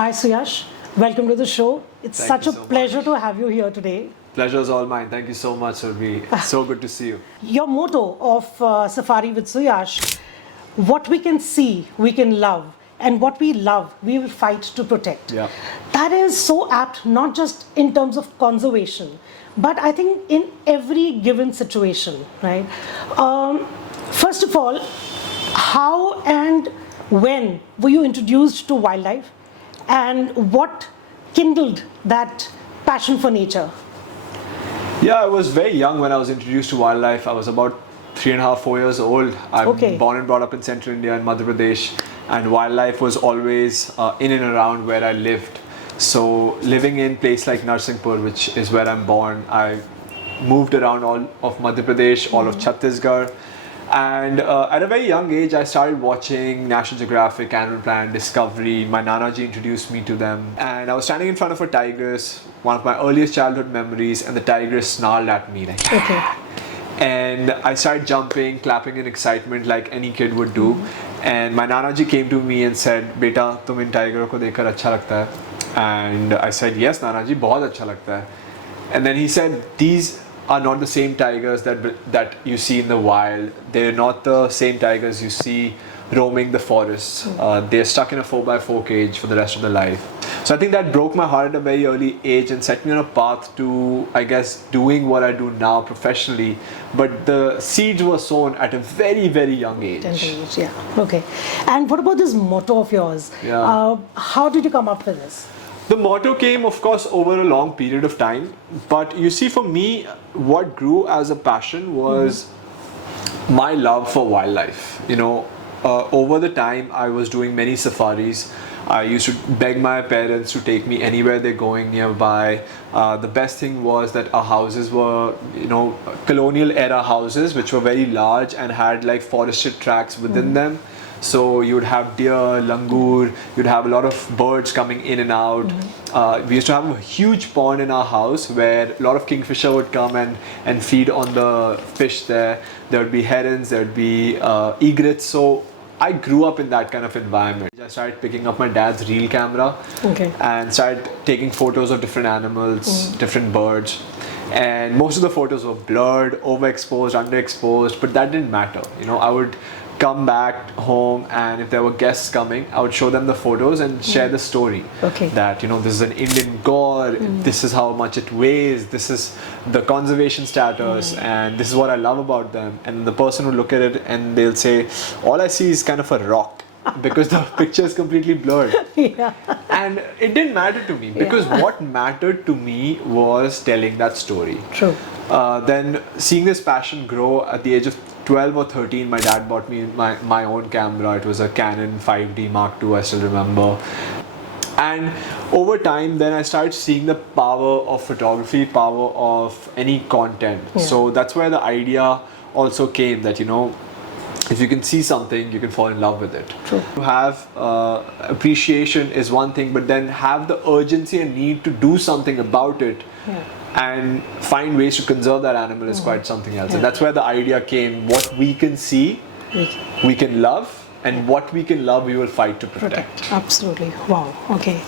Hi Suyash, welcome to the show. It's Thank such you a so pleasure much. to have you here today. Pleasure is all mine. Thank you so much, Surbi. So good to see you. Your motto of Safari with Suyash, what we can see, we can love, and what we love, we will fight to protect. Yeah. That is so apt, not just in terms of conservation, but I think in every given situation, right? First of all, how and when were you introduced to wildlife, and what kindled that passion for nature? Yeah, I was very young when I was introduced to wildlife. I was about 3.5, 4 years old. I'm Okay. born and brought up in central India in Madhya Pradesh, and wildlife was always in and around where I lived. So living in place like Narsinghpur, which is where I'm born, I moved around all of Madhya Pradesh, all of Chhattisgarh. And at a very young age, I started watching National Geographic, Animal Planet, Discovery. My Nana ji introduced me to them. And I was standing in front of a tigress, one of my earliest childhood memories, and the tigress snarled at me like, Okay. and I started jumping, clapping in excitement like any kid would do. And my Nana ji came to me and said, "Beta, tum in tiger ko dekhkar acha lagta hai?" And I said, "Yes, Nana ji, bahut acha lagta hai." And then he said, "These are not the same tigers that you see in the wild. They're not the same tigers you see roaming the forests. They're stuck in a 4x4 cage for the rest of their life." So I think that broke my heart at a very early age and set me on a path to, I guess, doing what I do now professionally. But the seeds were sown at a very, very young age. Tender age, yeah. Okay. And what about this motto of yours? Yeah. How did you come up with this? The motto came, of course, over a long period of time. But you see, for me, what grew as a passion was my love for wildlife. Over the time, I was doing many safaris. I used to beg my parents to take me anywhere they're going nearby. The best thing was that our houses were, colonial era houses, which were very large and had like forested tracks within them. So you would have deer, langur, you'd have a lot of birds coming in and out. We used to have a huge pond in our house where a lot of kingfisher would come and feed on the fish there. There would be herons, there would be egrets. So I grew up in that kind of environment. I started picking up my dad's reel camera and started taking photos of different animals, different birds. And most of the photos were blurred, overexposed, underexposed, but that didn't matter. I would come back home, and if there were guests coming, I would show them the photos and share the story. Okay. That, this is an Indian gaur, this is how much it weighs, this is the conservation status, and this is what I love about them. And the person would look at it and they'll say, all I see is kind of a rock because the picture is completely blurred. Yeah. And it didn't matter to me because what mattered to me was telling that story. True. Then seeing this passion grow at the age of 12 or 13, my dad bought me my own camera. It was a Canon 5D Mark II, I still remember. And over time, then I started seeing the power of photography, power of any content. Yeah. So that's where the idea also came that, if you can see something, you can fall in love with it. True. To have appreciation is one thing, but then have the urgency and need to do something about it. Yeah. And find ways to conserve that animal is quite something else. And that's where the idea came. What we can see, we can love, and what we can love, we will fight to protect. Absolutely. Wow. Okay.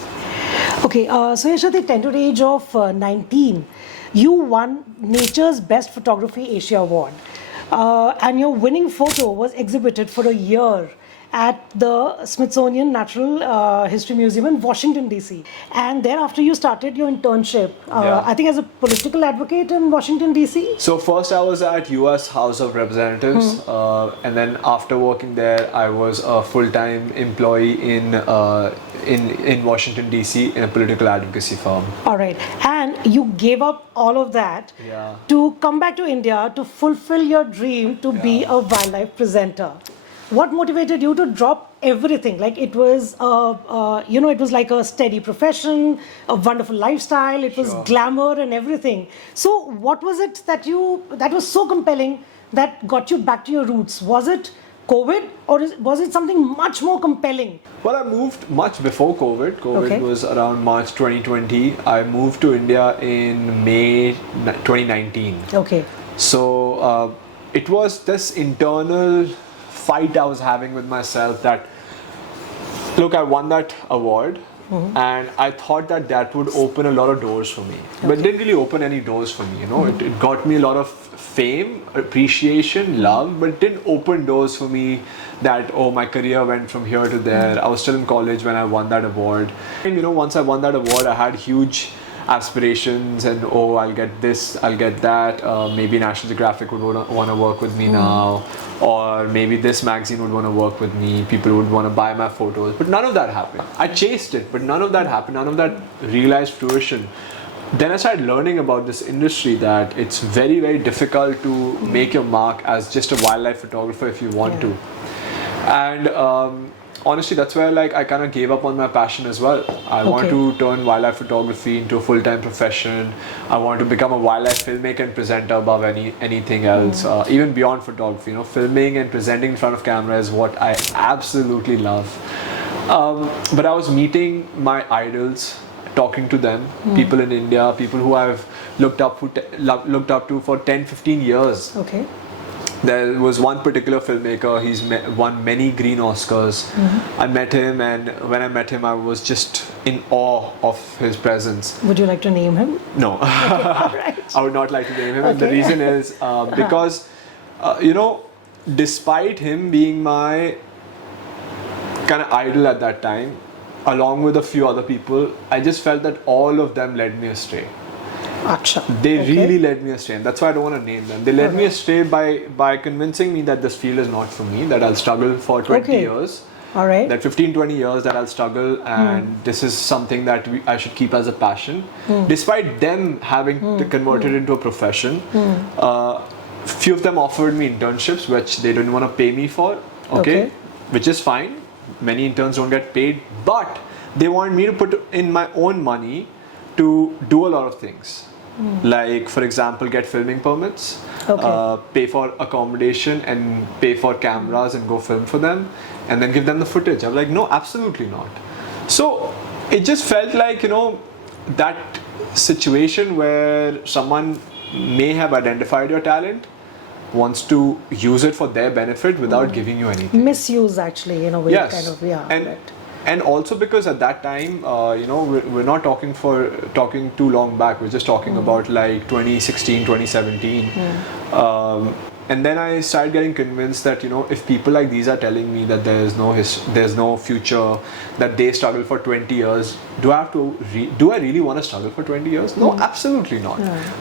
Okay. So at the tender age of 19, you won Nature's Best Photography Asia Award. And your winning photo was exhibited for a year at the Smithsonian Natural History Museum in Washington, D.C. And thereafter you started your internship, I think as a political advocate in Washington, D.C. So first I was at US House of Representatives, and then after working there, I was a full-time employee in Washington, D.C. in a political advocacy firm. All right. And you gave up all of that to come back to India to fulfill your dream to be a wildlife presenter. What motivated you to drop everything? Like it was, it was like a steady profession, a wonderful lifestyle. It was glamour and everything. So, what was it that was so compelling that got you back to your roots? Was it COVID, or was it something much more compelling? Well, I moved much before COVID. COVID was around March 2020. I moved to India in May 2019. Okay. So it was this internal fight I was having with myself that, look, I won that award, and I thought that that would open a lot of doors for me. But it didn't really open any doors for me, you know. It got me a lot of fame, appreciation, love, but it didn't open doors for me that, oh, my career went from here to there. I was still in college when I won that award. And, you know, once I won that award, I had huge aspirations and, oh, I'll get this, I'll get that. Maybe National Geographic would want to work with me now, or maybe this magazine would want to work with me. People would want to buy my photos, but none of that happened. I chased it, but none of that happened. None of that realized fruition. Then I started learning about this industry, that it's very, very difficult to make your mark as just a wildlife photographer if you want to. And honestly, that's where like I kind of gave up on my passion as well. I want to turn wildlife photography into a full-time profession. I want to become a wildlife filmmaker and presenter above anything else, even beyond photography. You know, filming and presenting in front of camera is what I absolutely love. But I was meeting my idols, talking to them, people in India, people who I've looked up to for 10, 15 years. Okay. There was one particular filmmaker, he's won many green Oscars. I met him, and when I met him, I was just in awe of his presence. Would you like to name him? No. Okay, all right. I would not like to name him. And the reason is because, you know, despite him being my kind of idol at that time, along with a few other people, I just felt that all of them led me astray. Achha. They really led me astray, and that's why I don't want to name them. They led me astray by convincing me that this field is not for me, that I'll struggle for 20 years. All right. That 15, 20 years that I'll struggle, and this is something that I should keep as a passion. Despite them having converted into a profession, few of them offered me internships, which they didn't want to pay me for, which is fine. Many interns don't get paid, but they wanted me to put in my own money to do a lot of things. Like, for example, get filming permits, pay for accommodation and pay for cameras and go film for them, and then give them the footage. I'm like, no, absolutely not. So it just felt like, you know, that situation where someone may have identified your talent, wants to use it for their benefit without giving you anything. Misuse, actually, in a way, kind of, And also because at that time, you know, we're not talking too long back. We're just talking about like 2016, 2017. And then I started getting convinced that, you know, if people like these are telling me that there's no future, that they struggle for 20 years, do I really want to struggle for 20 years? No, absolutely not.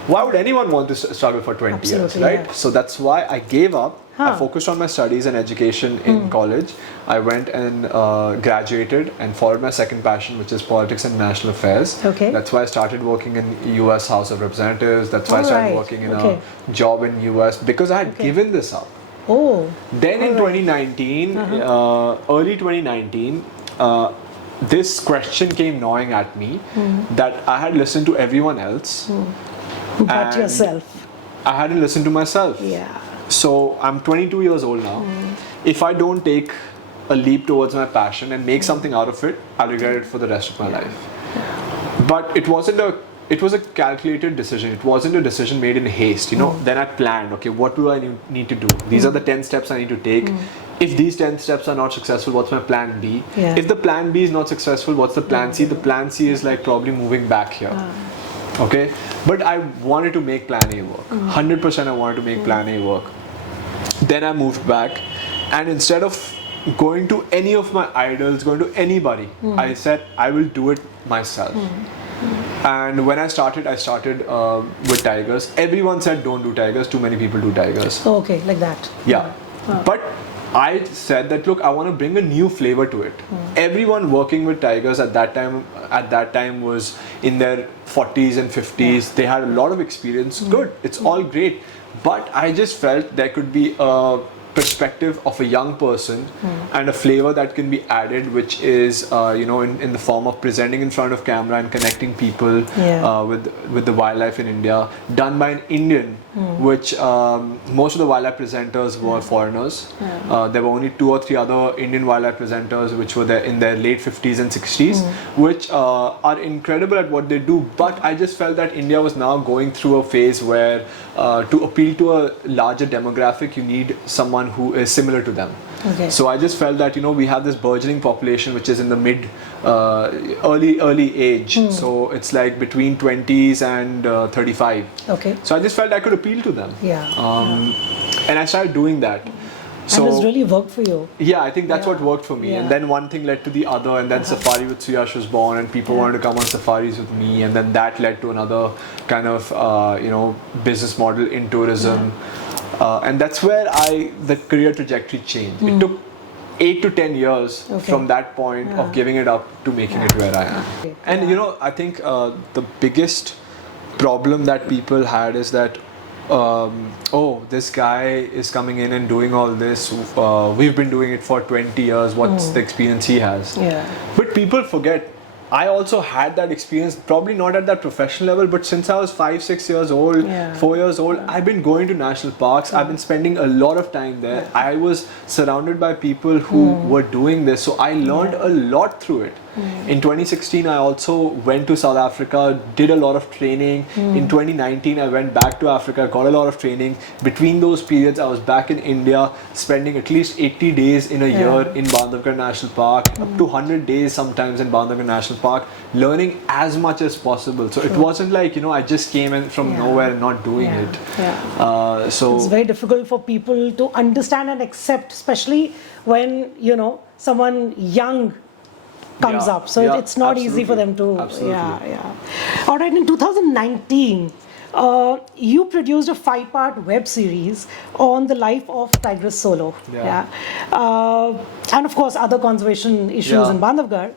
Why would anyone want to struggle for 20 years, right? So that's why I gave up. I focused on my studies and education in college. I went and graduated and followed my second passion, which is politics and national affairs. That's why I started working in US House of Representatives. That's why I started working in a job in US, because I had given this up. Then in 2019, early 2019, this question came gnawing at me that I had listened to everyone else. But yourself. I hadn't listened to myself. So I'm 22 years old now. If I don't take a leap towards my passion and make something out of it, I'll regret it for the rest of my life. But it was a calculated decision. It wasn't a decision made in haste. You know, then I planned, okay, what do I need to do? These are the 10 steps I need to take. If these 10 steps are not successful, what's my plan B? If the plan B is not successful, what's the plan C? The plan C is like probably moving back here. Okay, but I wanted to make plan A work. 100% I wanted to make plan A work. Then I moved back, and instead of going to any of my idols, going to anybody, I said I will do it myself. And when I started with tigers. Everyone said don't do tigers, too many people do tigers. Okay, like that. Yeah. But I said that, look, I want to bring a new flavor to it. Everyone working with tigers at that time was in their 40s and 50s. They had a lot of experience. Good, it's all great. But I just felt there could be a perspective of a young person and a flavor that can be added, which is you know, in the form of presenting in front of camera and connecting people with the wildlife in India, done by an Indian, which most of the wildlife presenters were foreigners. There were only 2 or 3 other Indian wildlife presenters which were there in their late 50s and 60s, which are incredible at what they do. But I just felt that India was now going through a phase where to appeal to a larger demographic, you need someone who is similar to them. Okay. So I just felt that, we have this burgeoning population which is in the early age. So it's like between 20s and 35. Okay. So I just felt I could appeal to them. And I started doing that. So, and it's really worked for you. Yeah, I think that's what worked for me. Yeah. And then one thing led to the other, and then Safari with Suyash was born, and people wanted to come on safaris with me, and then that led to another kind of business model in tourism. And that's where the career trajectory changed. It took 8 to 10 years from that point of giving it up to making it where I am. And I think the biggest problem that people had is that this guy is coming in and doing all this. We've been doing it for 20 years. What's the experience he has? But people forget, I also had that experience, probably not at that professional level, but since I was 5, 6 years old, 4 years old, I've been going to national parks. I've been spending a lot of time there. I was surrounded by people who were doing this, so I learned a lot through it. In 2016, I also went to South Africa, did a lot of training. In 2019, I went back to Africa, got a lot of training. Between those periods, I was back in India, spending at least 80 days in a year in Bandhavgarh National Park, up to 100 days sometimes in Bandhavgarh National Park, learning as much as possible. So it wasn't like, I just came in from nowhere and not doing it. So it's very difficult for people to understand and accept, especially when, someone young comes up. So it's not easy for them to... All right, in 2019, you produced a 5-part web series on the life of Tigress Solo. And of course, other conservation issues in Bandhavgarh.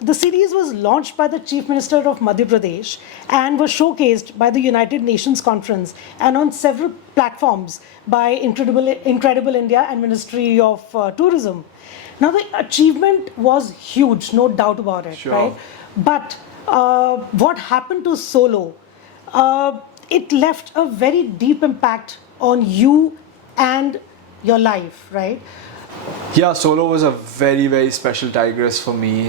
The series was launched by the Chief Minister of Madhya Pradesh and was showcased by the United Nations Conference and on several platforms by Incredible India and Ministry of Tourism. Now, the achievement was huge, no doubt about it, right? But what happened to Solo, it left a very deep impact on you and your life, right? Yeah, Solo was a very, very special tigress for me.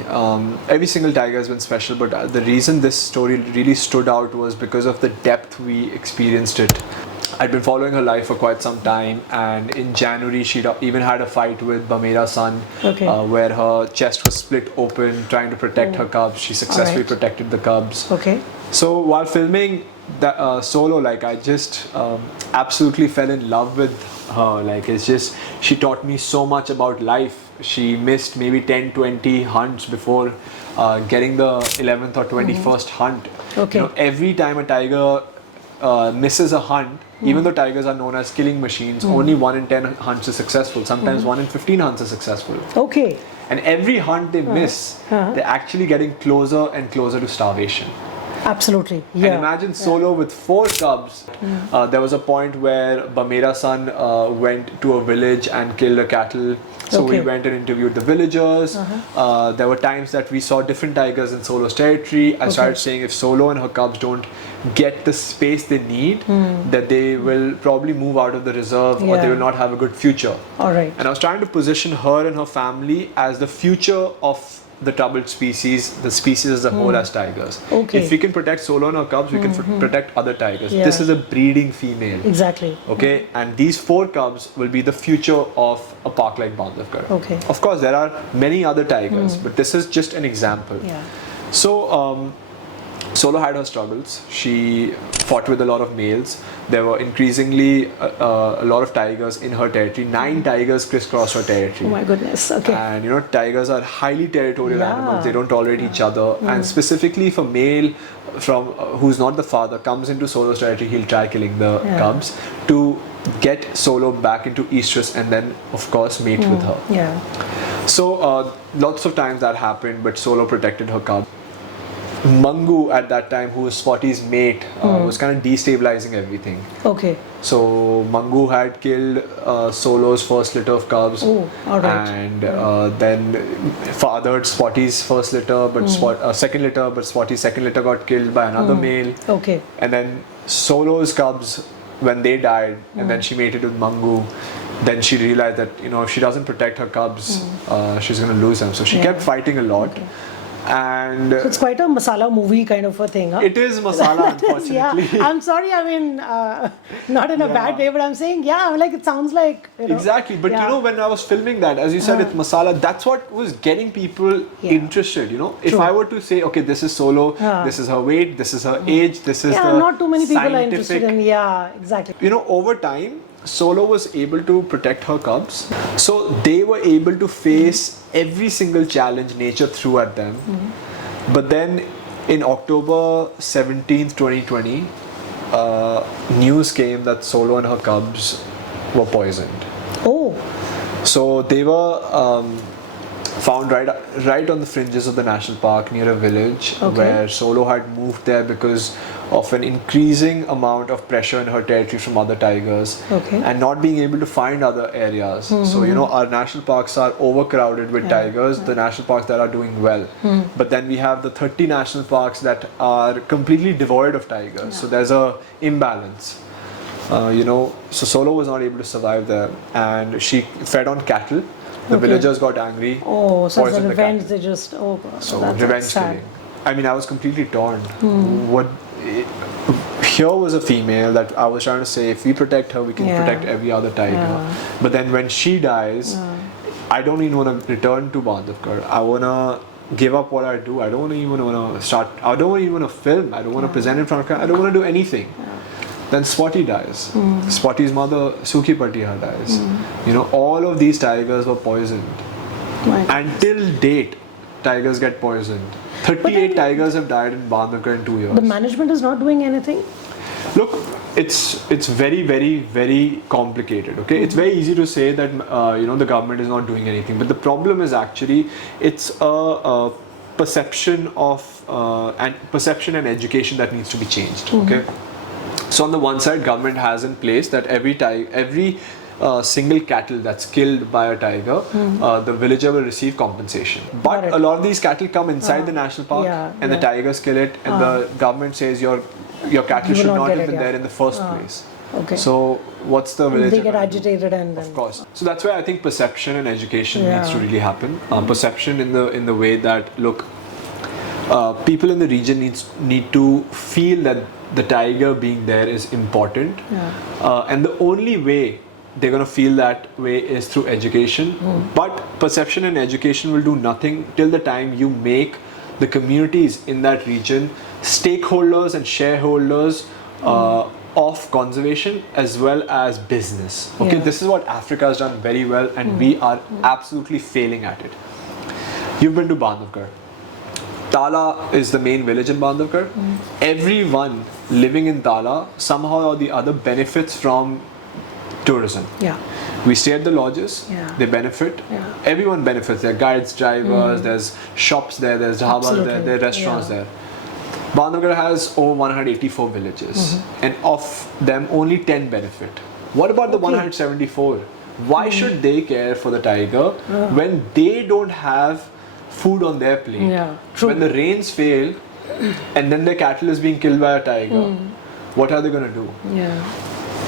Every single tiger has been special, but the reason this story really stood out was because of the depth we experienced it. I'd been following her life for quite some time, and in January she even had a fight with Bamera Sun, where her chest was split open trying to protect her cubs. She successfully protected the cubs. So while filming Solo, I just absolutely fell in love with her. It's just, she taught me so much about life. She missed maybe 10-20 hunts before getting the 11th or 21st hunt. Every time a tiger misses a hunt, even though tigers are known as killing machines, only 1 in 10 hunts is successful. Sometimes 1 in 15 hunts is successful. And every hunt they miss, they're actually getting closer and closer to starvation. Absolutely. And imagine Solo with 4 cubs. There was a point where Bamera Sun went to a village and killed a cattle. So we went and interviewed the villagers. There were times that we saw different tigers in Solo's territory. I started saying if Solo and her cubs don't get the space they need, that they will probably move out of the reserve or they will not have a good future. And I was trying to position her and her family as the future of the troubled species, the species as a whole as tigers. If we can protect Solo and her cubs, we can protect other tigers. This is a breeding female. And these 4 cubs will be the future of a park like Bandhavgarh. Of course, there are many other tigers, but this is just an example. So, Solo had her struggles. She fought with a lot of males. There were increasingly a lot of tigers in her territory. 9 tigers crisscrossed her territory. Oh my goodness, And tigers are highly territorial animals. They don't tolerate each other. And specifically if a male from who's not the father comes into Solo's territory, he'll try killing the cubs to get Solo back into estrus and then of course mate with her. So lots of times that happened, but Solo protected her cubs. Mangu at that time, who was Spotty's mate, was kind of destabilizing everything. So Mangu had killed Solo's first litter of cubs, and then fathered Spotty's first litter, but second litter, but Spotty's second litter got killed by another male. And then Solo's cubs, when they died, and then she mated with Mangu, then she realized that if she doesn't protect her cubs, she's going to lose them. So she kept fighting a lot. And So it's quite a masala movie kind of a thing, huh? it is masala, unfortunately. Yeah, I'm sorry, I mean, not in a bad way, but I'm saying, yeah, I'm like, it sounds like, you know. Exactly, but yeah. you know, when I was filming that, as you said, it's masala, that's what was getting people interested, you know. If True. I were to say, okay, this is Solo, this is her weight, this is her age, this is the not too many people are interested scientific- in, exactly. You know, over time, Solo was able to protect her cubs. So they were able to face every single challenge nature threw at them. But then in October 17th, 2020, news came that Solo and her cubs were poisoned. Oh, So they were found right on the fringes of the national park near a village where Solo had moved there because of an increasing amount of pressure in her territory from other tigers and not being able to find other areas. So you know, our national parks are overcrowded with tigers, the national parks that are doing well. But then we have the 30 national parks that are completely devoid of tigers. So there's a imbalance. You know, so Solo was not able to survive there, and she fed on cattle. The villagers got angry. oh, so poisoned the the revenge, cattle. they just, oh God. So that's revenge sad. killing. I mean, I was completely torn. Here was a female that I was trying to say, if we protect her, we can protect every other tiger. But then when she dies, I don't even want to return to Bandhavgarh. I want to give up what I do. I don't even want to start. I don't even want to film. I don't want to present in front of camera. I don't want to do anything. Then Spotty dies. Spotty's mother, Suki Patiha, dies. You know, all of these tigers were poisoned. Until date, tigers get poisoned. 38 tigers have died in Bandhavgarh in 2 years. The management is not doing anything? Look, it's very, very, very complicated. Okay, it's very easy to say that you know, the government is not doing anything, but the problem is actually it's a perception of and perception and education that needs to be changed. Okay, so on the one side, government has in place that every single cattle that's killed by a tiger, the villager will receive compensation. But a lot of these cattle come inside the national park, and the tigers kill it, and the government says your cattle should not have been there in the first place. Okay. So what's the villager? They get gonna do? agitated and then... Of course. So that's why I think perception and education needs to really happen. Perception in the way that, look, people in the region need to feel that the tiger being there is important, and the only way they're going to feel that way is through education. But perception and education will do nothing till the time you make the communities in that region stakeholders and shareholders of conservation as well as business. Okay, this is what Africa has done very well, and we are absolutely failing at it. You've been to Bandhavgarh. Tala is the main village in Bandhavgarh. Everyone living in Tala somehow or the other benefits from tourism. We stay at the lodges, they benefit. Everyone benefits. There are guides, drivers, there's shops there, there's dhabas there are restaurants there. Bandhavgarh has over 184 villages, and of them only 10 benefit. What about the 174? Why should they care for the tiger when they don't have food on their plate? When the rains fail and then their cattle is being killed by a tiger, what are they going to do?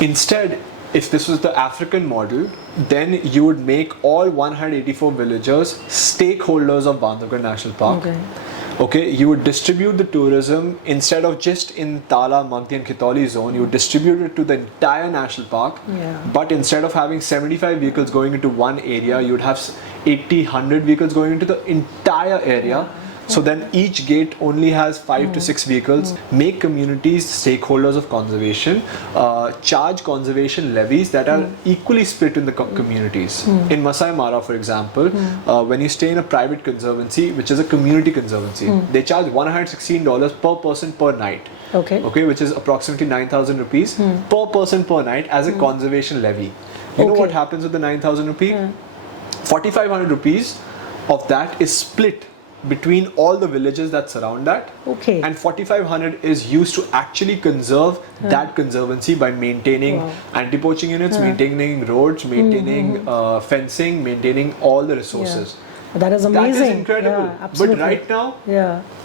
Instead, if this was the African model, then you would make all 184 villagers stakeholders of Bandhavgarh National Park. Okay, you would distribute the tourism instead of just in Tala, Magdi and Khitoli zone, you would distribute it to the entire national park. But instead of having 75 vehicles going into one area, you would have 80, 100 vehicles going into the entire area. So then each gate only has 5 to 6 vehicles. Make communities stakeholders of conservation, charge conservation levies that are equally split in the communities. In Masai Mara, for example, when you stay in a private conservancy, which is a community conservancy, they charge $116 per person per night. Okay, which is approximately 9,000 rupees per person per night as a conservation levy. You know what happens with the 9,000 rupee? 4,500 rupees of that is split between all the villages that surround that, and 4,500 is used to actually conserve that conservancy by maintaining anti-poaching units, maintaining roads, maintaining fencing, maintaining all the resources. That is amazing. That is incredible. But right now,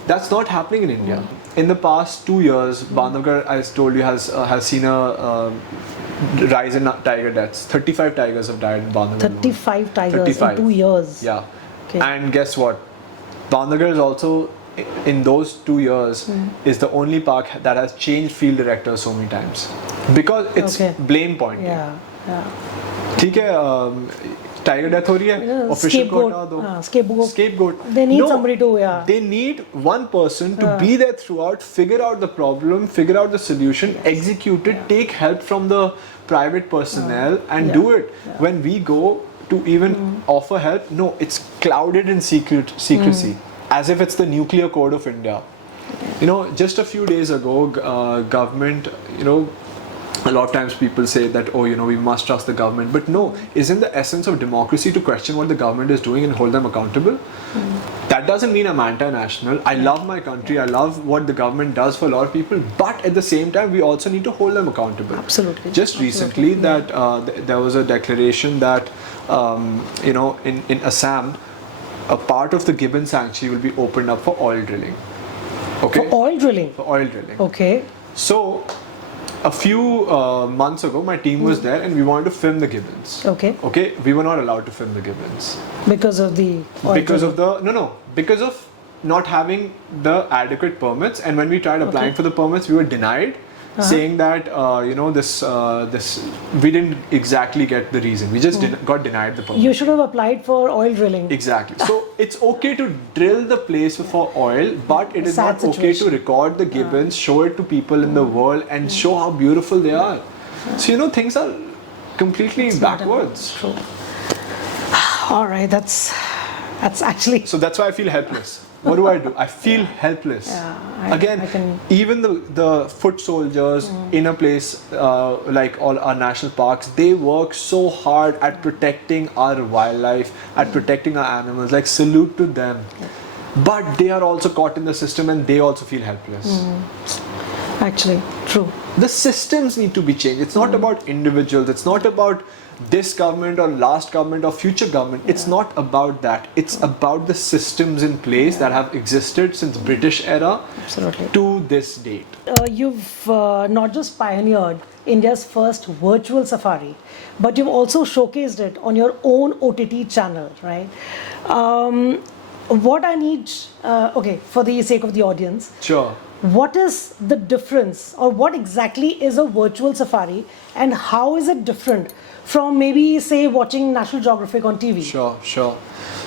that's not happening in India. In the past 2 years, Bandhavgarh, as told you, has seen a rise in tiger deaths. 35 tigers have died in Bandhavgarh. 35 tigers in 2 years. And guess what? Bhavnagar is also, in those 2 years, is the only park that has changed field directors so many times. Because it's blame pointing. Yeah. ठीक है, tiger death हो रही है, official को हटा दो. Scapegoat. They need somebody to, They need one person to be there throughout, figure out the problem, figure out the solution, execute it, take help from the private personnel and do it. When we go to even offer help, no, it's clouded in secrecy, as if it's the nuclear code of India. You know, just a few days ago, government, you know, a lot of times people say that, oh, you know, we must trust the government. But no, isn't the essence of democracy to question what the government is doing and hold them accountable? That doesn't mean I'm anti-national. I love my country. I love what the government does for a lot of people. But at the same time, we also need to hold them accountable. Absolutely. Just recently, that there was a declaration that, you know, in Assam, a part of the Gibbon Sanctuary will be opened up for oil drilling. Okay? For oil drilling? For oil drilling. Okay. So, a few months ago, my team was there and we wanted to film the gibbons. Okay, we were not allowed to film the gibbons because of the because of not having the adequate permits. And when we tried applying for the permits, we were denied, saying that you know, this we didn't exactly get the reason. We just got denied the permit. You should have applied for oil drilling. Exactly. So it's okay to drill the place for oil, but it is not okay to record the gibbons, show it to people in the world, and show how beautiful they are. So, you know, things are completely backwards. True. All right, that's actually. So that's why I feel helpless. What do? I feel helpless. Again, even the foot soldiers in a place like all our national parks, they work so hard at protecting our wildlife, at protecting our animals. Like, salute to them. But they are also caught in the system and they also feel helpless. Actually, true. The systems need to be changed. It's not about individuals. It's not about this government or last government or future government. It's not about that. It's about the systems in place that have existed since British era to this date. You've not just pioneered India's first virtual safari, but you've also showcased it on your own OTT channel, right? What I need, for the sake of the audience, sure. What is the difference, or what exactly is a virtual safari, and how is it different from maybe, say, watching National Geographic on TV? Sure.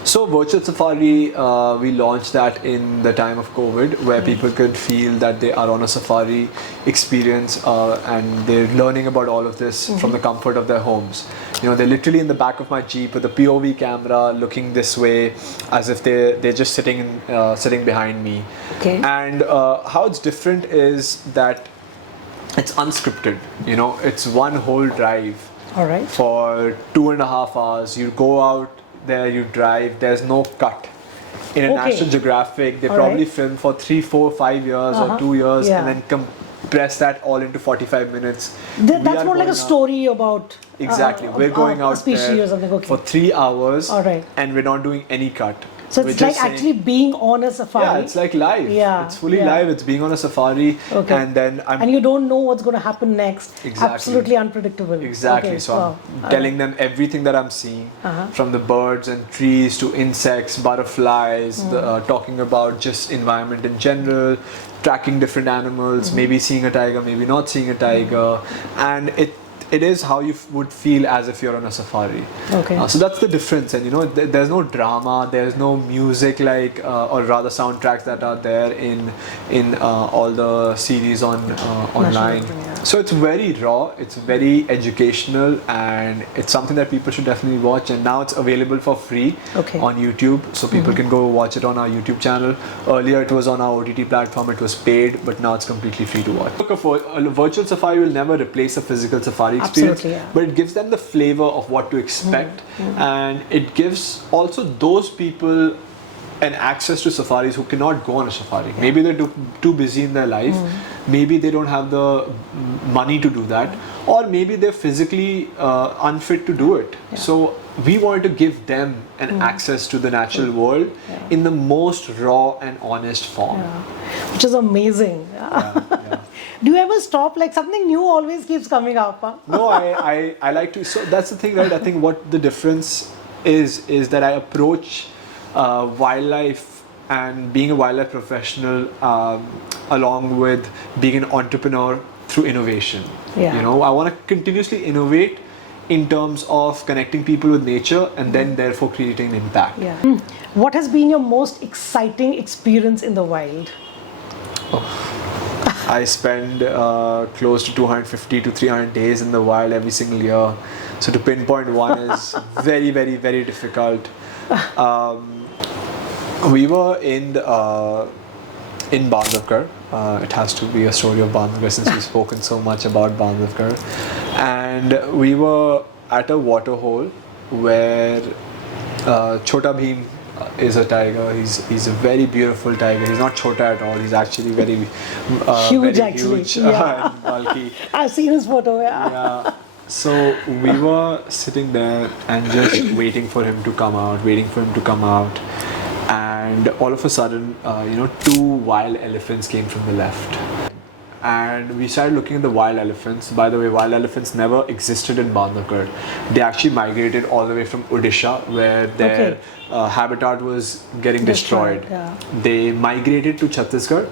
So virtual safari, we launched that in the time of COVID, where people could feel that they are on a safari experience and they're learning about all of this from the comfort of their homes. You know, they're literally in the back of my Jeep with a POV camera, looking this way, as if they're just sitting behind me. Okay. And how it's different is that it's unscripted. You know, it's one whole drive. All right. For 2.5 hours, you go out there, you drive. There's no cut. In a National Geographic, they probably film for 3, 4, 5 years or 2 years, and then compress that all into 45 minutes. That's more like a story about. Exactly. We're going out there for 3 hours, and we're not doing any cut. So it's like actually being on a safari. Yeah, it's like live. Yeah, it's fully live. It's being on a safari, and then and you don't know what's going to happen next. Exactly. Absolutely unpredictable. Exactly. So I'm telling them everything that I'm seeing, from the birds and trees to insects, butterflies, talking about just environment in general, tracking different animals, maybe seeing a tiger, maybe not seeing a tiger, and it is how you would feel as if you're on a safari. So that's the difference. And you know, there's no drama, there's no music like, or rather soundtracks that are there in all the series on online. So it's very raw, it's very educational, and it's something that people should definitely watch. And now it's available for free on YouTube, so people can go watch it on our YouTube channel. Earlier it was on our OTT platform, it was paid, but now it's completely free to watch. A virtual safari will never replace a physical safari experience, but it gives them the flavor of what to expect, and it gives also those people an access to safaris who cannot go on a safari. Maybe they're too busy in their life, maybe they don't have the money to do that, or maybe they're physically unfit to do it. So we wanted to give them an access to the natural world in the most raw and honest form. Which is amazing. Do you ever stop? Like, something new always keeps coming up. Huh? No, I like to. So that's the thing, right? I think what the difference is that I approach wildlife and being a wildlife professional, along with being an entrepreneur through innovation. Yeah. You know, I want to continuously innovate in terms of connecting people with nature and then therefore creating an impact. Yeah. What has been your most exciting experience in the wild? I spend close to 250 to 300 days in the wild every single year. So to pinpoint one is very, very, very difficult. We were in Bandhavgarh. It has to be a story of Bandhavgarh since we've spoken so much about Bandhavgarh. And we were at a waterhole where Chota Bheem is a tiger. He's a very beautiful tiger. He's not chota at all. He's actually very Huge, very actually. huge Yeah. and bulky. I've seen his photo. Yeah. Yeah. So we were sitting there and just waiting for him to come out, and all of a sudden, two wild elephants came from the left. And we started looking at the wild elephants. By the way, wild elephants never existed in Bandhavgarh. They actually migrated all the way from Odisha, where their habitat was getting destroyed. Yeah. They migrated to Chhattisgarh.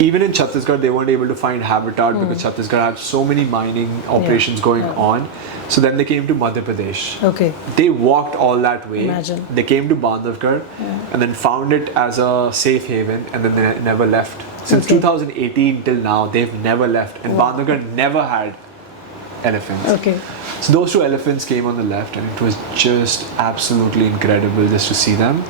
Even in Chhattisgarh, they weren't able to find habitat because Chhattisgarh had so many mining operations going on. So then they came to Madhya Pradesh. Okay. They walked all that way. Imagine. They came to Bandhavgarh and then found it as a safe haven, and then they never left. Since 2018 till now, they've never left. And Bandhavgarh never had elephants. Okay. So those two elephants came on the left, and it was just absolutely incredible just to see them.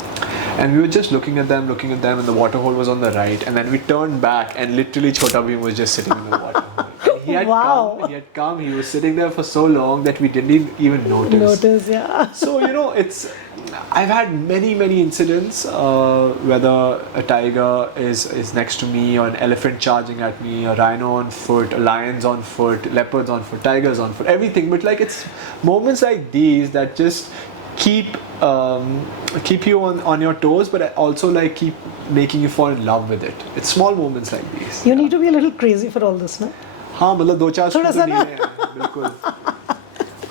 And we were just looking at them, and the waterhole was on the right. And then we turned back, and literally Chota Bheem was just sitting in the waterhole. And he had come, he was sitting there for so long that we didn't even notice. Yeah. So, I've had many incidents, whether a tiger is next to me, or an elephant charging at me, a rhino on foot, a lion's on foot, leopards on foot, tigers on foot, everything. But it's moments like these that just keep you on your toes, but also keep making you fall in love with it. It's small moments like these. You need to be a little crazy for all this, no? हाँ मतलब 2-4 थोड़ा सा ना? बिल्कुल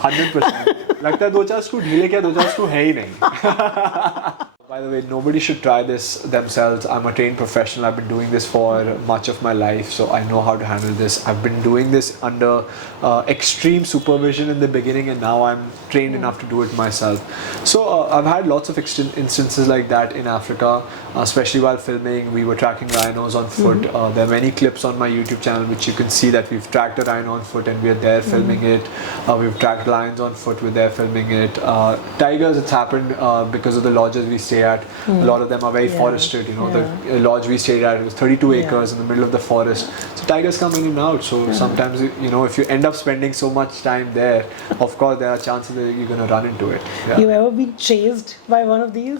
100%. लगता है 2-4 screw ढीले क्या 2-4 स्क्रू है ही नहीं. By the way, nobody should try this themselves. I'm a trained professional. I've been doing this for much of my life, so I know how to handle this. I've been doing this under extreme supervision in the beginning, and now I'm trained enough to do it myself. So I've had lots of instances like that in Africa, especially while filming. We were tracking rhinos on foot. There are many clips on my YouTube channel which you can see that we've tracked a rhino on foot and we're there filming it. We've tracked lions on foot, we're there filming it. Tigers, it's happened because of the lodges we stay at. A lot of them are very forested. The lodge we stayed at was 32 acres in the middle of the forest. So tigers come in and out. So sometimes, if you end up spending so much time there, of course there are chances that you're going to run into it. Yeah. You ever been chased by one of these?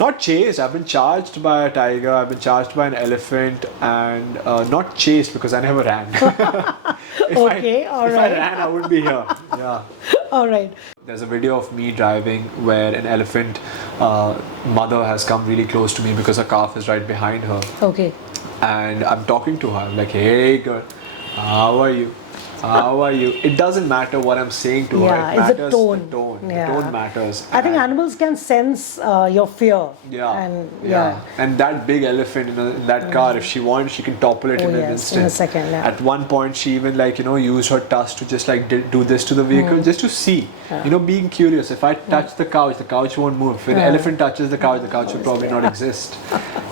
Not chased. I've been charged by a tiger. I've been charged by an elephant, and not chased because I never ran. If I ran, I would be here. Yeah. All right. There's a video of me driving where an elephant mother has come really close to me because her calf is right behind her. Okay. And I'm talking to her. I'm like, "Hey girl, how are you? How are you?" It doesn't matter what I'm saying to her. It it's matters the tone. The tone. Yeah. The tone matters. I think animals can sense your fear. Yeah. And And that big elephant in that car, if she wants, she can topple it in an instant. in a second. Yeah. At one point, she even used her tusk to just do this to the vehicle just to see. Being curious. If I touch the couch won't move. If an elephant touches the couch will probably not exist.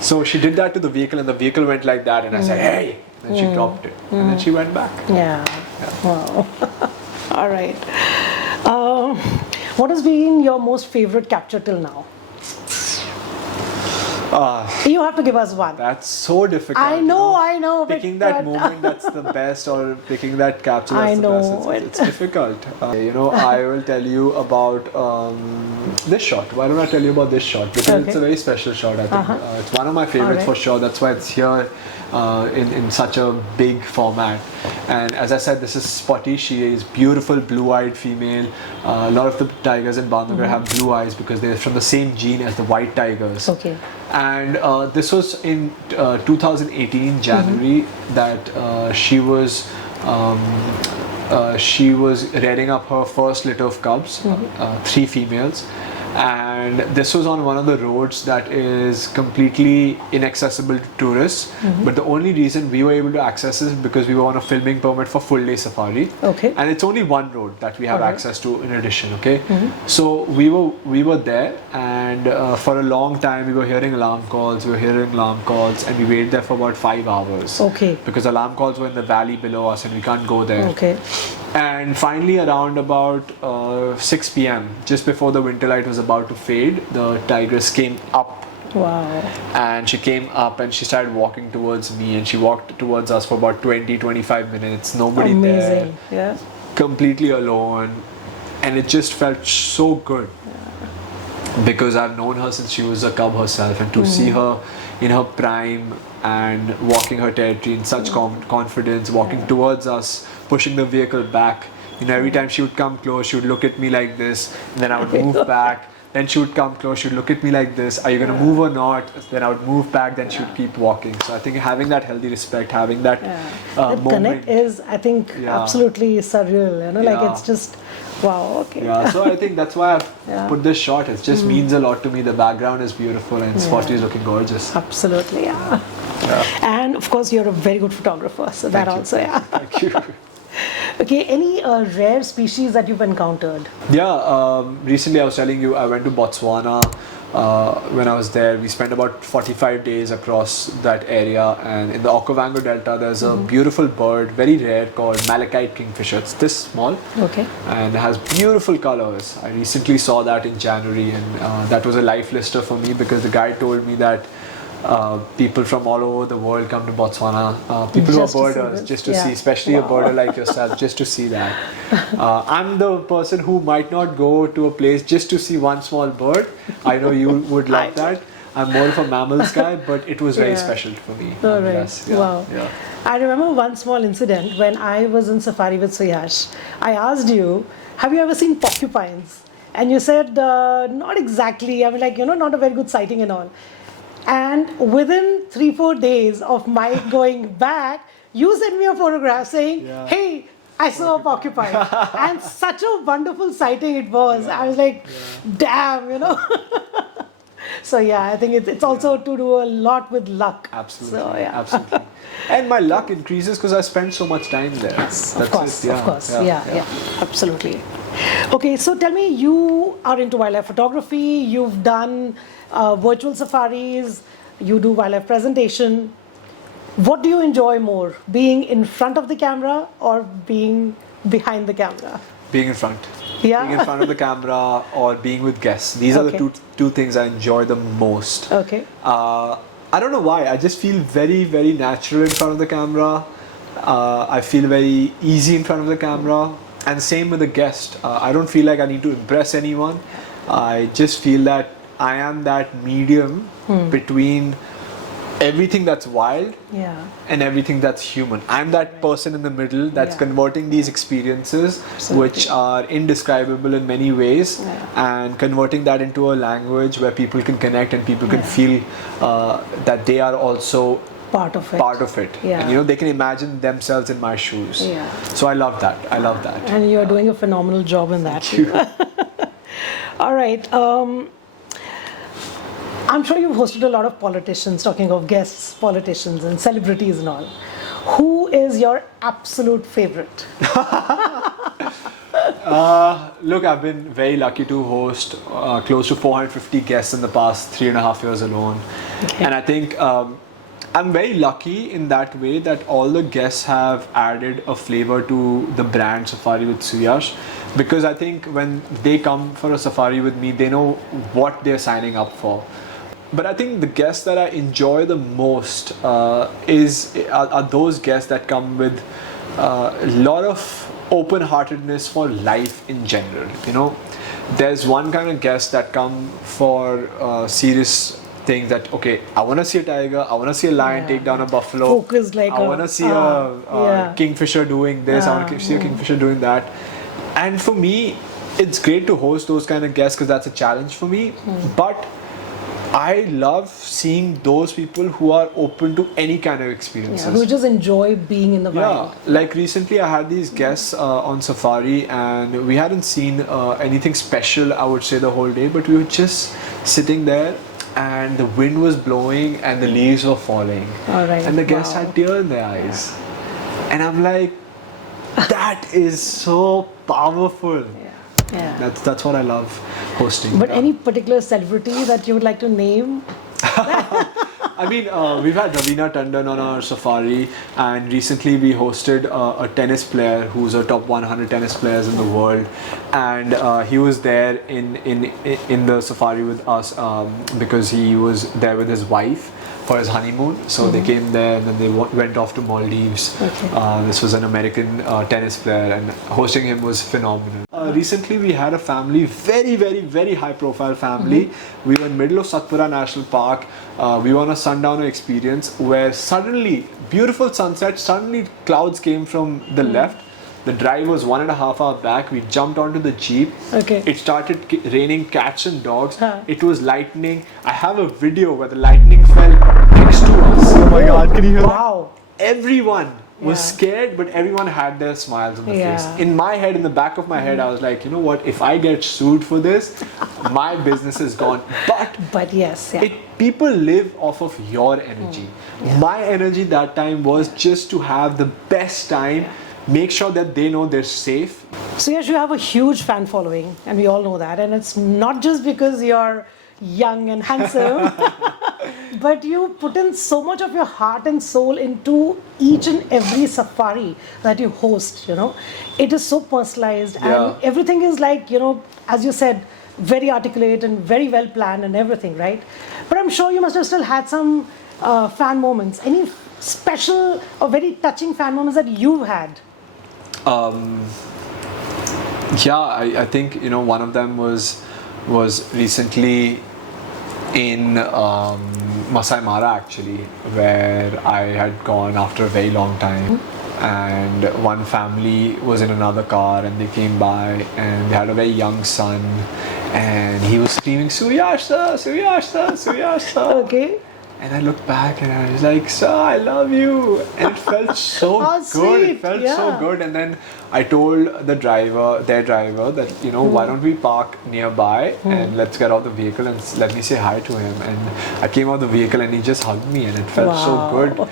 So she did that to the vehicle, and the vehicle went like that, and I said, "Hey!" And she dropped it, and then she went back. Yeah. Wow. All right. What has been your most favorite capture till now? You have to give us one. That's so difficult. I know. Picking that moment that's the best, or picking that capture that's the best. It's difficult. I will tell you about this shot. Why don't I tell you about this shot? Because it's a very special shot, I think. It's one of my favorites for sure. That's why it's here in such a big format. And as I said, this is Spotty. She is beautiful, blue-eyed female. A lot of the tigers in Bandhavgarh have blue eyes because they're from the same gene as the white tigers. Okay. And this was in 2018 January that she was rearing up her first litter of cubs, 3 females, and and this was on one of the roads that is completely inaccessible to tourists. But the only reason we were able to access it is because we were on a filming permit for full day safari. Okay. And it's only one road that we have access to in addition. Okay. So we were there, and for a long time we were hearing alarm calls. And we waited there for about 5 hours. Okay. Because alarm calls were in the valley below us, and we can't go there. Okay. And finally, around about 6 p.m., just before the winter light was about to fade, the tigress came up. Wow. And she came up and she started walking towards me, and she walked towards us for about 20-25 minutes. Nobody there. Amazing. Yeah. Completely alone. And it just felt so good. Because I've known her since she was a cub herself, and to see her in her prime and walking her territory in such confidence, walking towards us, pushing the vehicle back. Every time she would come close, she would look at me like this, and then I would move back. Then she would come close, she would look at me like this. Are you going to move or not? Then I would move back, then she would keep walking. So I think having that healthy respect, having that That moment. connect is, I think, absolutely surreal. Like it's just, wow, okay. Yeah, so I think that's why I've put this shot. It just means a lot to me. The background is beautiful and Spotty is looking gorgeous. Absolutely, yeah. And of course, you're a very good photographer. So that also, Thank you. Okay, any rare species that you've encountered? Yeah, recently I was telling you I went to Botswana. When I was there, we spent about 45 days across that area, and in the Okavango Delta there's a beautiful bird, very rare, called malachite kingfisher. It's this small, and it has beautiful colors. I recently saw that in January, and that was a life lister for me, because the guide told me that people from all over the world come to Botswana, people who are birders, just to see, especially a birder like yourself, just to see that. I'm the person who might not go to a place just to see one small bird. I know you would love that. I'm more of a mammals guy, but it was very special for me. All right. Yes, Wow. Yeah. I remember one small incident when I was in safari with Suyash. I asked you, have you ever seen porcupines? And you said, not exactly. I mean, like, not a very good sighting and all. And within 3-4 days of my going back, you sent me a photograph saying, hey, I saw a porcupine. And such a wonderful sighting it was. I was like, damn, So I think it's also to do a lot with luck. Absolutely. So, Absolutely. And my luck increases because I spend so much time there. Of course. Yeah, absolutely. Okay, so tell me, you are into wildlife photography, you've done virtual safaris, you do wildlife presentation. What do you enjoy more, being in front of the camera or being behind the camera? Being in front. Yeah. Being in front of the camera or being with guests. These are the two things I enjoy the most. Okay. I don't know why. I just feel very, very natural in front of the camera. I feel very easy in front of the camera. And same with the guest. I don't feel like I need to impress anyone. I just feel that I am that medium between everything that's wild and everything that's human. I'm that person in the middle that's converting these experiences, which are indescribable in many ways, and converting that into a language where people can connect and people can feel that they are also part of it. And they can imagine themselves in my shoes. So I love that. And you're doing a phenomenal job in that. Thank you. All right. I'm sure you've hosted a lot of politicians, talking of guests, politicians and celebrities and all. Who is your absolute favorite? Look, I've been very lucky to host close to 450 guests in the past 3.5 years alone. And I think I'm very lucky in that way that all the guests have added a flavor to the brand Safari with Suyash, because I think when they come for a safari with me, they know what they're signing up for. But I think the guests that I enjoy the most are those guests that come with a lot of open-heartedness for life in general. There's one kind of guest that come for serious things, that I want to see a tiger, I want to see a lion take down a buffalo, focused like I want to see a kingfisher doing this, I want to see a kingfisher doing that. And for me, it's great to host those kind of guests because that's a challenge for me. But I love seeing those people who are open to any kind of experiences. Who just enjoy being in the wild. Like recently I had these guests on safari, and we hadn't seen anything special, I would say, the whole day, but we were just sitting there and the wind was blowing and the leaves were falling. And the guests had tears in their eyes. And I'm like, that is so powerful. That's what I love hosting. But any particular celebrity that you would like to name? I mean, we've had Ravina Tandon on our safari, and recently we hosted a tennis player who's a top 100 tennis players in the world, and he was there in the safari with us because he was there with his wife for his honeymoon. So they came there and then they went off to Maldives. This was an American tennis player, and hosting him was phenomenal. Recently we had a family, very high profile family. We were in middle of Satpura National Park. We were on a sundowner experience where suddenly, beautiful sunset, suddenly clouds came from the left. The drive was 1.5 hours back. We jumped onto the jeep. It started raining cats and dogs. It was lightning. I have a video where the lightning fell next to us. Oh my God, can you hear that? Everyone was scared, but everyone had their smiles on the face. In my head, in the back of my head, I was like, you know what? If I get sued for this, my business is gone. But yes, people live off of your energy. My energy that time was just to have the best time. Make sure that they know they're safe. So yes, you have a huge fan following, and we all know that. And it's not just because you're young and handsome, but you put in so much of your heart and soul into each and every safari that you host. You know, it is so personalized, and everything is like, you know, as you said, very articulate and very well planned and everything, right? But I'm sure you must have still had some fan moments. Any special or very touching fan moments that you've had? I think, you know, one of them was recently in Masai Mara, actually, where I had gone after a very long time. And one family was in another car and they came by and they had a very young son, and he was screaming, "Suyash sir, Suyash sir, Suyash sir." And I looked back and I was like, "Sir, I love you." And it felt so good. Sweet. It felt so good. And then I told their driver, that, you know, why don't we park nearby and let's get out the vehicle and let me say hi to him. And I came out the vehicle and he just hugged me, and it felt so good.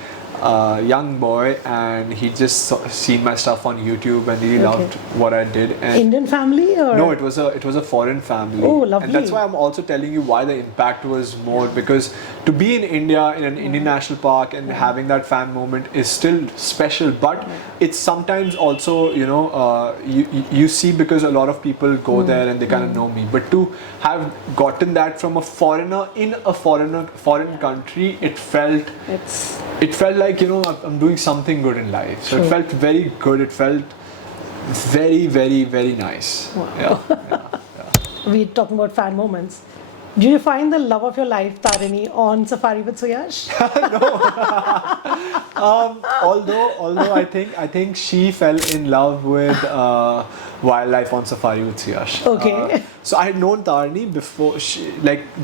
Young boy, and he just seen my stuff on YouTube and really loved what I did. And Indian family, or no, it was a foreign family. Oh, lovely. And that's why I'm also telling you why the impact was more, because to be in India, in an Indian national park, and having that fan moment is still special, but it's sometimes also, you know, you see, because a lot of people go there and they kind of know me, but to have gotten that from a foreigner in a foreign country, it felt like, you know, I'm doing something good in life. So it felt very good. It felt very nice. Wow. We're talking about fan moments. Do you find the love of your life, Tarini, on Safari with Suyash? Although I think she fell in love with wildlife on Safari with Suyash. So I had known Tarini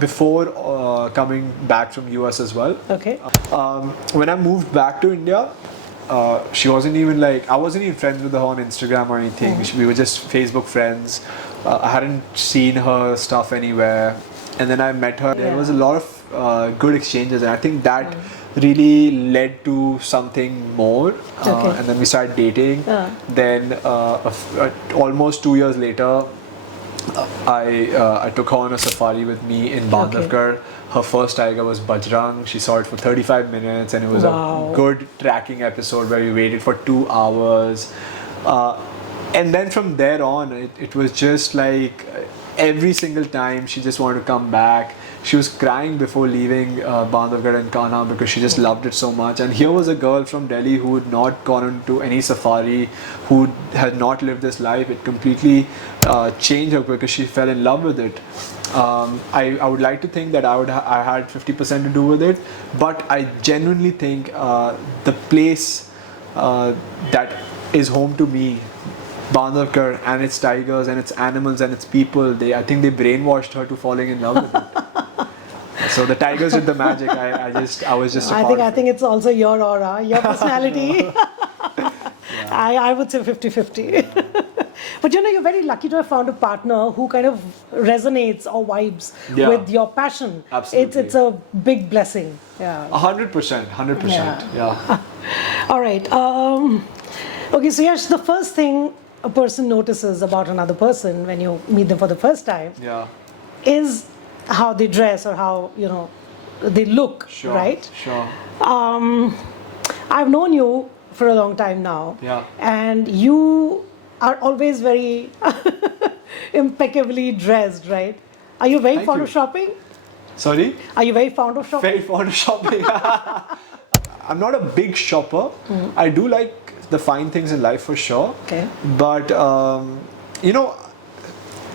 before coming back from US as well. When I moved back to India, she wasn't even like, I wasn't even friends with her on Instagram or anything. We were just Facebook friends. I hadn't seen her stuff anywhere. And then I met her. There was a lot of good exchanges, and I think that really led to something more. And then we started dating. Then almost 2 years later, I took her on a safari with me in Bandhavgarh. Her first tiger was Bajrang. She saw it for 35 minutes, and it was a good tracking episode where we waited for 2 hours. And then from there on, it was just like every single time she just wanted to come back. She was crying before leaving Bandhavgarh and Kanha because she just loved it so much. And here was a girl from Delhi who had not gone into any safari, who had not lived this life. It completely changed her because she fell in love with it. I would like to think that I had 50% to do with it, but I genuinely think the place that is home to me, Bandhavgarh, and its tigers and its animals and its people, I think they brainwashed her to falling in love with it. So the tigers did the magic. I was just a part of I it. think it's also your aura, your personality. I would say 50-50. But you're very lucky to have found a partner who kind of resonates or vibes with your passion. Absolutely. It's a big blessing. Yeah. 100%. 100%. Yeah. All right. Okay, so yes, the first thing a person notices about another person when you meet them for the first time is how they dress or how, they look, right? Sure. I've known you for a long time now. Yeah. And you are always very impeccably dressed, right? Are you very fond of shopping? Sorry? Are you very fond of shopping? Very fond of shopping. I'm not a big shopper. I do like the fine things in life for sure. Okay. But,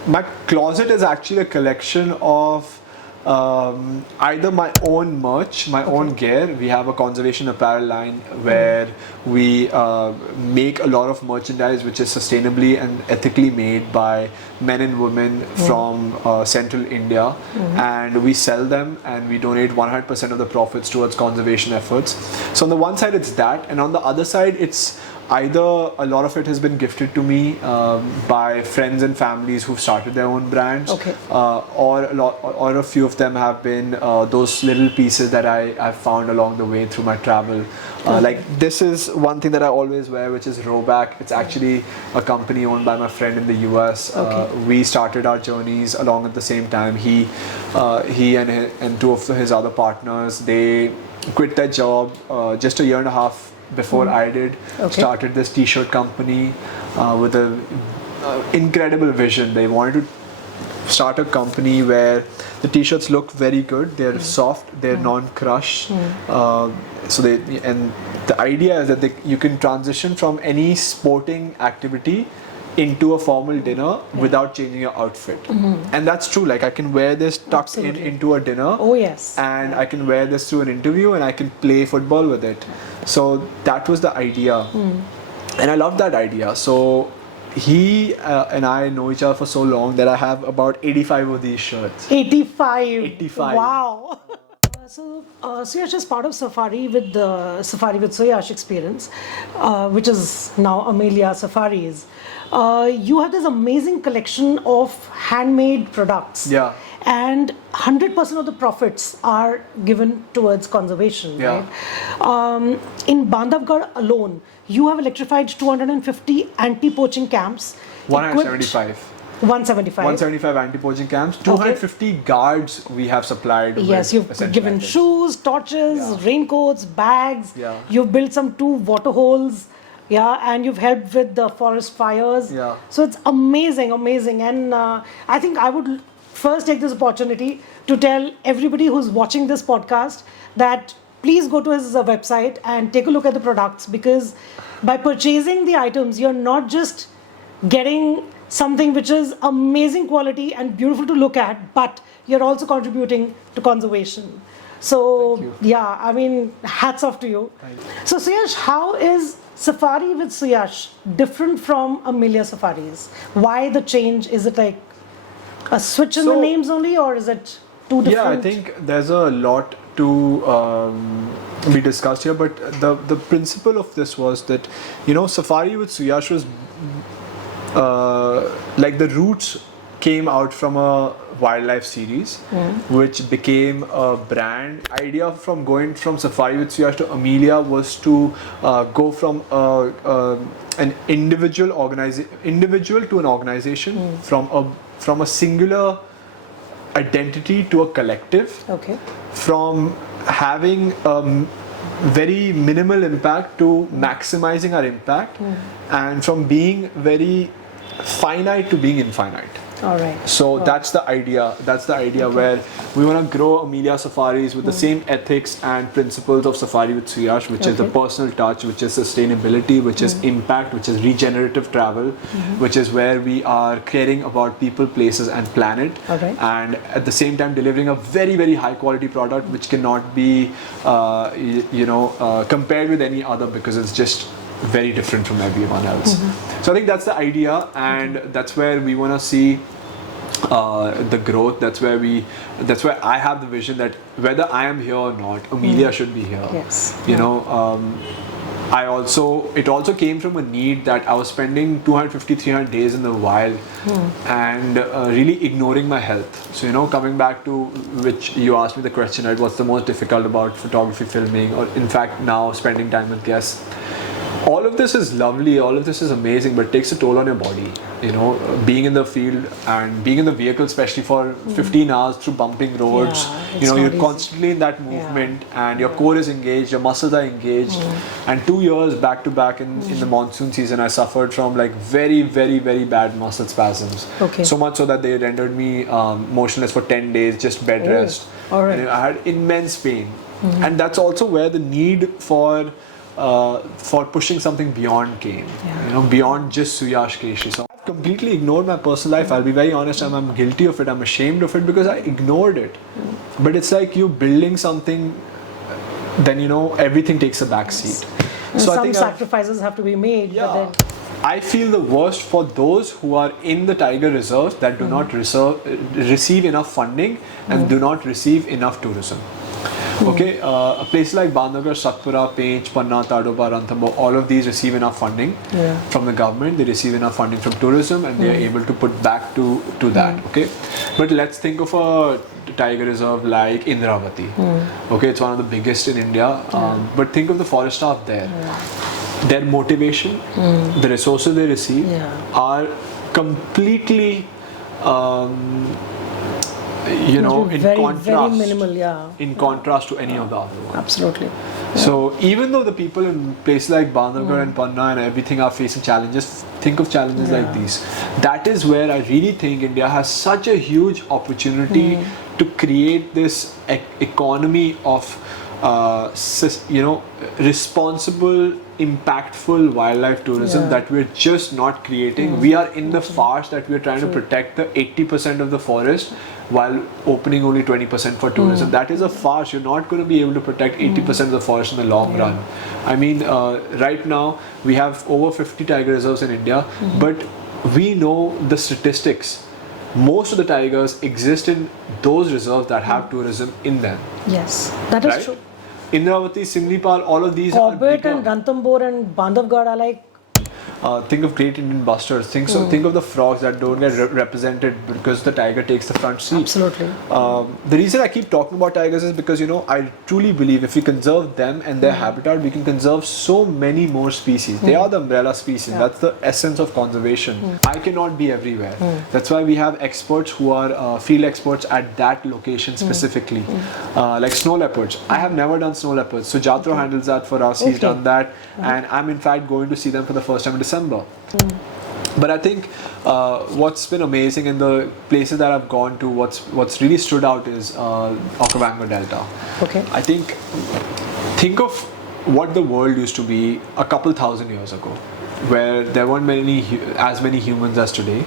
my closet is actually a collection of either my own merch, my own gear. We have a conservation apparel line where we make a lot of merchandise which is sustainably and ethically made by men and women from central India, and we sell them and we donate 100% of the profits towards conservation efforts. So on the one side it's that, and on the other side it's either a lot of it has been gifted to me by friends and families who've started their own brands, or a few of them have been those little pieces that I've found along the way through my travel. Like this is one thing that I always wear, which is Roback. It's actually a company owned by my friend in the US. We started our journeys along at the same time. He and two of his other partners, they quit their job just a year and a half before I did. Started this t-shirt company with a incredible vision. They wanted to start a company where the t-shirts look very good, they're soft, they're non-crush, so the idea is that you can transition from any sporting activity into a formal dinner without changing your outfit. And that's true. Like I can wear this tucked into a dinner. Oh yes. And I can wear this to an interview and I can play football with it. So that was the idea. And I love that idea. So he and I know each other for so long that I have about 85 of these shirts. 85. Wow. So Suyash is part of Safari with the Safari with Suyash experience, which is now Ameliya Safaris. You have this amazing collection of handmade products. Yeah. And 100% of the profits are given towards conservation, right? In Bandhavgarh alone, you have electrified 250 anti-poaching camps. 175. 175 anti-poaching camps, 250 guards we have supplied. Yes, you've given shoes, torches, raincoats, bags. You've built some 2 water holes. And you've helped with the forest fires. So it's amazing. And I think I would first take this opportunity to tell everybody who's watching this podcast that please go to his website and take a look at the products, because by purchasing the items, you're not just getting something which is amazing quality and beautiful to look at, but you're also contributing to conservation. So I mean, hats off to you. So Suyash, how is Safari with Suyash different from Ameliya Safaris? Why the change? Is it like a switch in the names only, or is it two different? Yeah, I think there's a lot to be discussed here, but the principle of this was that, Safari with Suyash was like the roots came out from a wildlife series, which became a brand. Idea from going from Safari with Suyash to Ameliya was to go from an individual to an organization, from a singular identity to a collective, from having very minimal impact to maximizing our impact, and from being very finite to being infinite. All right. So that's the idea. That's the idea where we want to grow Ameliya Safaris with the same ethics and principles of Safari with Suyash, which is the personal touch, which is sustainability, which is impact, which is regenerative travel, which is where we are caring about people, places, and planet, and at the same time delivering a very, very high quality product which cannot be, compared with any other, because it's just very different from everyone else. So I think that's the idea, and that's where we want to see the growth. That's where I have the vision that whether I am here or not, Ameliya should be here. Yes. You know, it also came from a need that I was spending 250, 300 days in the wild and really ignoring my health. So, you know, coming back to which you asked me the question, right, what's the most difficult about photography, filming, or in fact now spending time with guests. All of this is lovely, all of this is amazing, but it takes a toll on your body. You know, being in the field and being in the vehicle, especially for 15 hours through bumping roads, you know, you're constantly in that movement and your core is engaged, your muscles are engaged. And 2 years back to back in the monsoon season, I suffered from like very, very, very bad muscle spasms. So much so that they rendered me motionless for 10 days, just bed rest. And I had immense pain. And that's also where the need for pushing something beyond came, you know, beyond just Suyash Keshari. So I've completely ignored my personal life. I'll be very honest, I'm guilty of it, I'm ashamed of it because I ignored it. But it's like you building something, then you know, everything takes a back seat. So some sacrifices have to be made. Yeah. But then I feel the worst for those who are in the tiger reserves that do not receive enough funding and do not receive enough tourism. Okay, a place like Bandhavgarh, Satpura, Pench, Panna, Tadoba, Ranthambore, all of these receive enough funding from the government. They receive enough funding from tourism, and they are able to put back to that. Okay, but let's think of a tiger reserve like Indravati. Okay, it's one of the biggest in India. But think of the forest staff there. Their motivation, the resources they receive are completely. You know, in contrast to any of the other ones. Absolutely. So even though the people in places like Bandhavgarh and Panna and everything are facing challenges, think of challenges like these. That is where I really think India has such a huge opportunity to create this economy of, you know, responsible, impactful wildlife tourism that we're just not creating. We are in the farce that we're trying to protect the 80% of the forest while opening only 20% for tourism. That is a farce. You're not going to be able to protect 80% of the forest in the long run. I mean, right now we have over 50 tiger reserves in India, but we know the statistics. Most of the tigers exist in those reserves that have tourism in them. Yes, that is true. Indravati, Simlipal, all of these Corbett and Ranthambore and Bandhavgarh are like... think of Great Indian Busters. Think of the frogs that don't get represented because the tiger takes the front seat. Absolutely. The reason I keep talking about tigers is because, you know, I truly believe if we conserve them and their habitat, we can conserve so many more species. They are the umbrella species. That's the essence of conservation. I cannot be everywhere. That's why we have experts who are field experts at that location specifically. Like snow leopards. I have never done snow leopards. So Jatro handles that for us. He's done that. And I'm in fact going to see them for the first time in December. But I think what's been amazing in the places that I've gone to, what's really stood out is Okavango Delta. I think of what the world used to be a couple thousand years ago, where there weren't as many humans as today.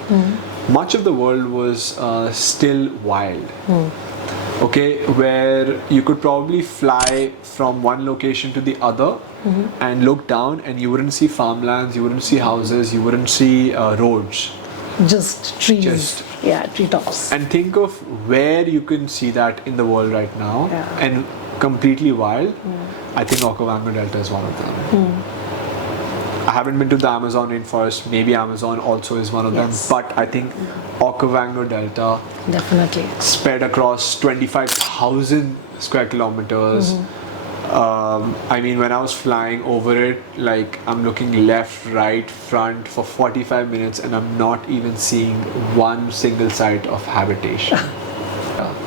Much of the world was still wild. Okay, where you could probably fly from one location to the other and look down and you wouldn't see farmlands, you wouldn't see houses, you wouldn't see roads. Just trees. Treetops. And think of where you can see that in the world right now and completely wild. I think Okavango Delta is one of them. I haven't been to the Amazon rainforest. Maybe Amazon also is one of them. But I think Okavango Delta, definitely spread across 25,000 square kilometers. I mean, when I was flying over it, like I'm looking left, right, front for 45 minutes and I'm not even seeing one single site of habitation.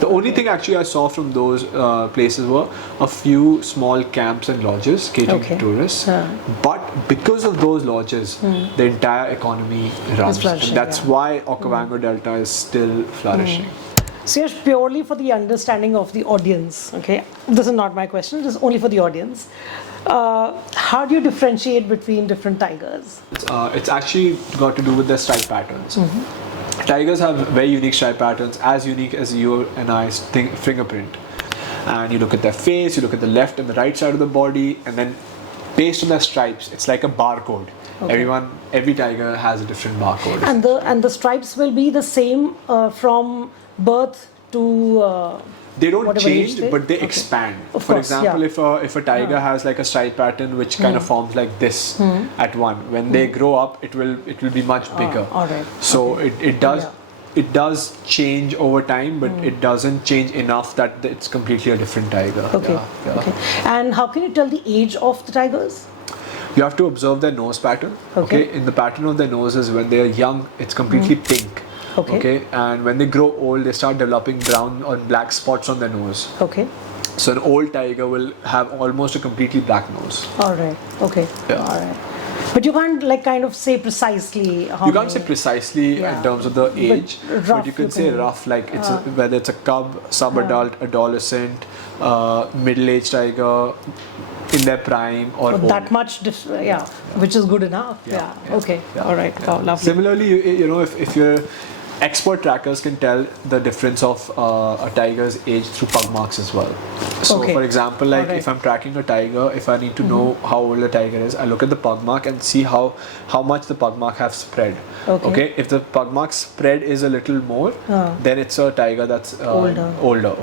The only thing actually I saw from those places were a few small camps and lodges catering to tourists. But because of those lodges, the entire economy runs. And that's why Okavango Delta is still flourishing. Suyash, purely for the understanding of the audience, okay, this is not my question, it is only for the audience. How do you differentiate between different tigers? It's actually got to do with their stripe patterns. Tigers have very unique stripe patterns, as unique as you and I's fingerprint. And you look at their face, you look at the left and the right side of the body, and then based on their stripes. It's like a barcode. Every tiger has a different barcode. And the stripes will be the same from birth to. They don't whatever age change, they- but they okay. expand. Of For course, example, yeah. if a tiger has like a stripe pattern which kind of forms like this at one, when they grow up, it will be much bigger. All right. So it does. Yeah. It does change over time, but it doesn't change enough that it's completely a different tiger. Okay. Yeah, yeah. Okay. And how can you tell the age of the tigers? You have to observe their nose pattern. Okay. In the pattern of their noses, when they are young, it's completely pink. Okay. And when they grow old, they start developing brown or black spots on their nose. Okay. So an old tiger will have almost a completely black nose. All right. Okay. Yeah. All right. But you can't like kind of say precisely how You can't many- say precisely Yeah. in terms of the age, but rough you can you say can- rough, like whether it's a cub, sub-adult, adolescent, middle-aged tiger, in their prime or old. that much, yeah, which is good enough. Yeah. Okay. Yeah. All right. Wow, lovely. Similarly, you know, if you're expert trackers can tell the difference of a tiger's age through pug marks as well. So, Okay. for example, like Alright. if I'm tracking a tiger, if I need to know how old a tiger is, I look at the pug mark and see how much the pug mark have spread. Okay. If the pug mark spread is a little more, then it's a tiger that's older.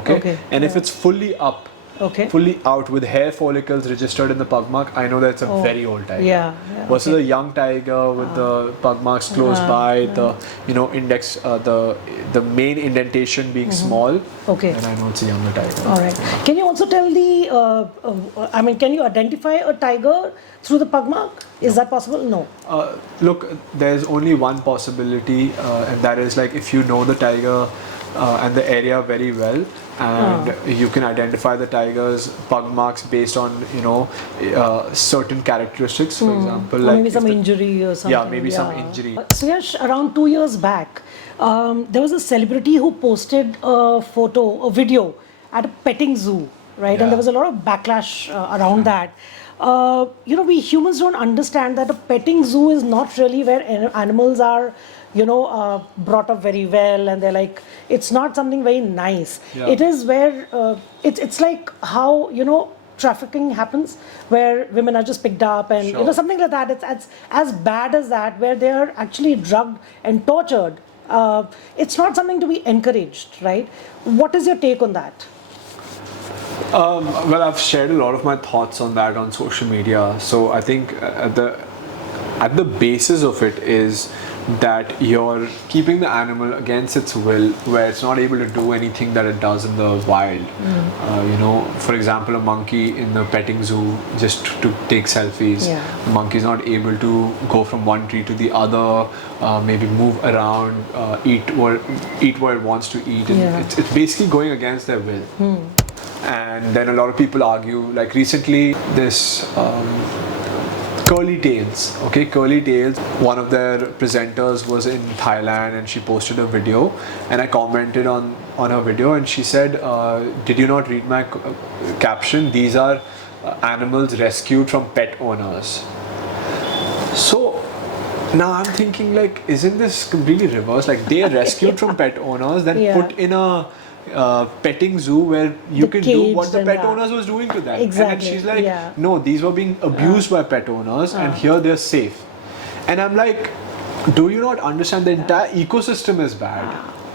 Okay. And if it's fully up, Okay. fully out with hair follicles registered in the pug mark, I know that it's a very old tiger. Yeah. Versus a young tiger with the pug marks close by, the index, the main indentation being small, Okay. and I know it's a younger tiger. All right. Can you also tell can you identify a tiger through the pug mark? Is that possible? No. Look, there's only one possibility, and that is like if you know the tiger and the area very well, and you can identify the tiger's pug marks based on certain characteristics. For example, Or like maybe if some the- injury or something. Yeah, maybe some injury. Suyash, around 2 years back, there was a celebrity who posted a video at a petting zoo, right? Yeah. And there was a lot of backlash around that. We humans don't understand that a petting zoo is not really where animals are, brought up very well, and they're like, it's not something very nice. Yeah. It is where it's like how trafficking happens, where women are just picked up and Sure. something like that. It's as bad as that, where they are actually drugged and tortured. It's not something to be encouraged, right? What is your take on that? Well, I've shared a lot of my thoughts on that on social media. So I think at the basis of it is that you're keeping the animal against its will, where it's not able to do anything that it does in the wild. For example, a monkey in the petting zoo just to take selfies. Yeah. The monkey is not able to go from one tree to the other, maybe move around, eat what it wants to eat. And Yeah. it's basically going against their will. And then a lot of people argue, like recently this Curly Tails, one of their presenters was in Thailand and she posted a video, and I commented on her video, and she said, did you not read my caption? These are animals rescued from pet owners. So now I'm thinking, like, isn't this completely reversed? Like, they are rescued from pet owners, then Yeah. put in a petting zoo where you The can do what cage the and pet that. owners was doing to them. Exactly, And then she's like, yeah. no, these were being abused by pet owners, and here they're safe. And I'm like, do you not understand the entire ecosystem is bad?